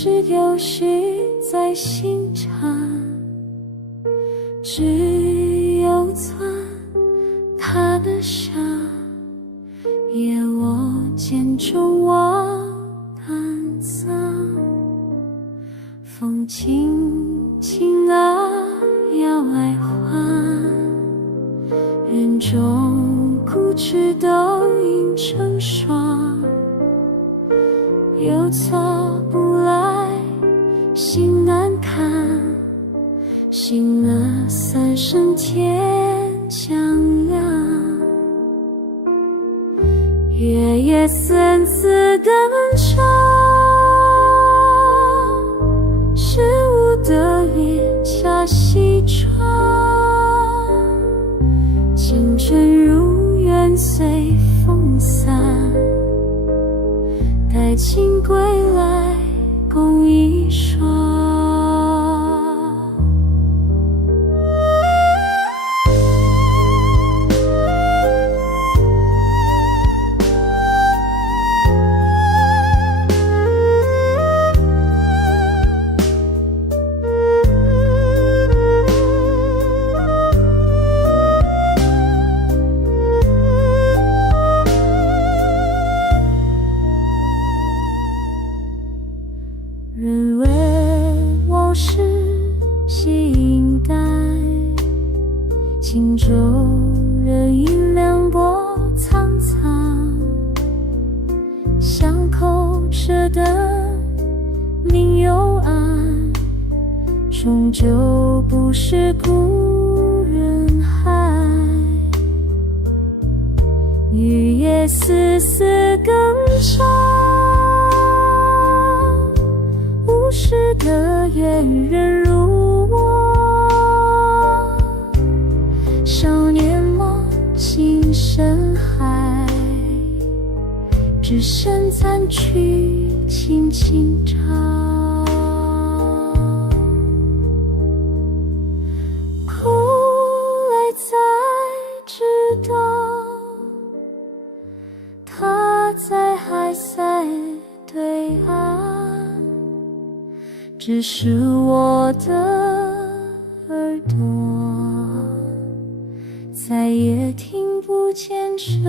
是游戏在心缠，只有钻他的下，夜我见中我胆丧。风轻轻啊要爱还，人中固执都映成霜。又错不来心难堪，醒了三声天将亮。月夜森自登场，是无的月下西窗。青春如愿随风散，待情归来共一双。人为往事系银带，轻舟人影两波苍苍。巷口舍得明幽暗，终究不是故人海。雨夜丝丝更长，无事的缘人如我，少年梦尽深海，只剩残曲轻轻唱。哭来才知道，他在海塞对岸，只是我的耳朵再也听不见这